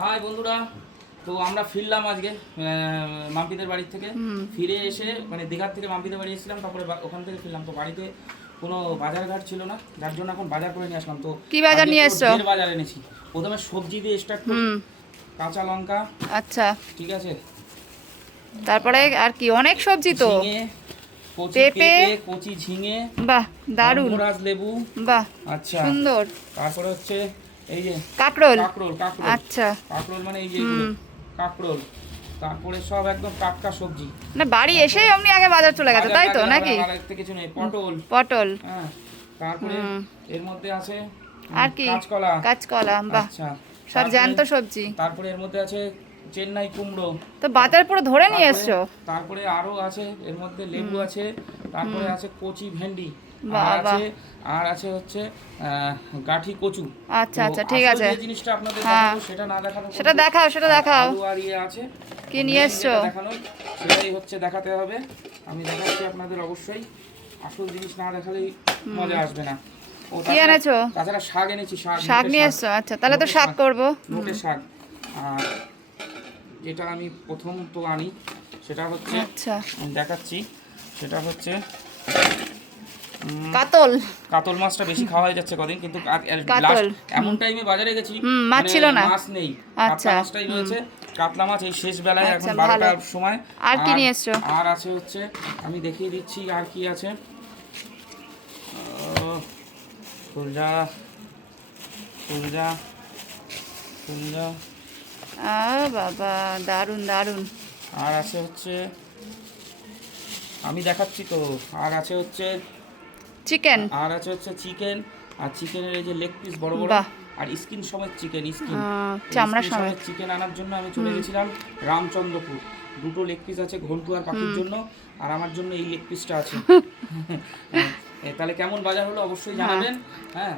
High বন্ধুরা, তো আমরা ফিরলাম আজকে মাম্পিদের বাড়ি থেকে। ফিরে এসে মানে দীঘার থেকে মাম্পিদের বাড়ি এসেছিলাম, তারপরে ওখান থেকে ফিরলাম। তো বাড়িতে কোনো বাজার ঘাট ছিল না, যার জন্য এখন বাজার করে নিয়ে আসলাম। তো কি বাজার নিয়ে এসছো? ঢের বাজার এনেছি। প্রথমে সবজি দিয়ে স্টার্ট করি। কাঁচা লঙ্কা, আচ্ছা, ঠিক আছে, তারপরে আর কি অনেক সবজি তো। ঝিঙে, কচি পেঁপে, পেঁপে, কচি ঝিঙে, বাহ দারুণ, গন্ধরাজ লেবু, বাহ আচ্ছা, সুন্দর। তারপরে হচ্ছে এই যে কাকরোল, কাঁকরোল। কাঁকরোল, আচ্ছা কাঁকরোল মানে এই যে এগুলো কাঁকরোল। তারপরে সব একদম টাটকা সবজি। না বাড়ি এসেই অমনি আগে বাজার চলে গেছে, তাই তো নাকি? আর একটা কিছু নেই, পটল। পটল, হ্যাঁ, তারপরে এর মধ্যে আছে আর কি? কাঁচকলা। কাঁচকলা, বাহ আচ্ছা, সব তারপরে- জ্যান্ত সবজি। তারপরে এর মধ্যে আছে চেন্নাই কুমড়ো। তো বাজার পুরো ধরে নিয়ে তারপরে- এসছো। তারপরে আরো আছে এর মধ্যে লেবু আছে, তারপরে আছে কচি ভেন্ডি, বাহ, আর বাহ। আছে আর আছে হচ্ছে গাঠি কচু। আচ্ছা তো আচ্ছা, ঠিক আসল আছে, যে জিনিসটা আপনাদের হ্যাঁ। দেখাবো সেটা না দেখানো সেটা দেখাও, সেটা দেখাও। আলু আর ইয়ে আছে, কি তো নিয়ে main এসছো? যেটা দেখানোর সেটাই হচ্ছে দেখাতে হবে। আমি দেখাচ্ছি আপনাদের, অবশ্যই আসল জিনিস না দেখালেই মজা আসবে না। ও, কি এনেছো? তাছাড়া শাক এনেছি, শাক শাক নোটে নিয়ে এসছো, আচ্ছা তাহলে তো নোটে শাক করবো। নোটে শাক। আর যেটা আমি প্রথম তো আনি সেটা হচ্ছে আচ্ছা, দেখাচ্ছি, সেটা হচ্ছে কাতল। কাতল মাছটা বেশি খাওয়া হয়ে যাচ্ছে কদিন, কিন্তু কাতল, এমন টাইমে বাজারে গেছি মাছ ছিল না। মাছ নেই, আচ্ছা, কাতলা মাছটাই রয়েছে। কাতলা মাছ এই শেষ বেলায়, এখন আচ্ছা, 12টার ভালো। সময়। আর কি নিয়ে এসছো? আর আছে হচ্ছে, আমি দেখিয়ে দিচ্ছি আর কি আছে। ফুলজা, ফুলজা, ফুলজা, বাবা দারুণ দারুণ। আর আছে হচ্ছে, আমি দেখাচ্ছি তো, আর আছে হচ্ছে চিকেন, চিকেন। আর চিকেনের এই যে লেগ পিস বড় বড়, বাহ। আর স্কিন সমেত চিকেন, চামড়া সমেত। চিকেন আনার জন্য আমি চলে গেছিলাম রামচন্দ্রপুর। দুটো লেগ পিস আছে ঘন্টু আর পাখির জন্য, আর আমার জন্য এই লেগ পিসটা আছে। তাহলে কেমন বাজার হলো অবশ্যই জানাবেন। হ্যাঁ,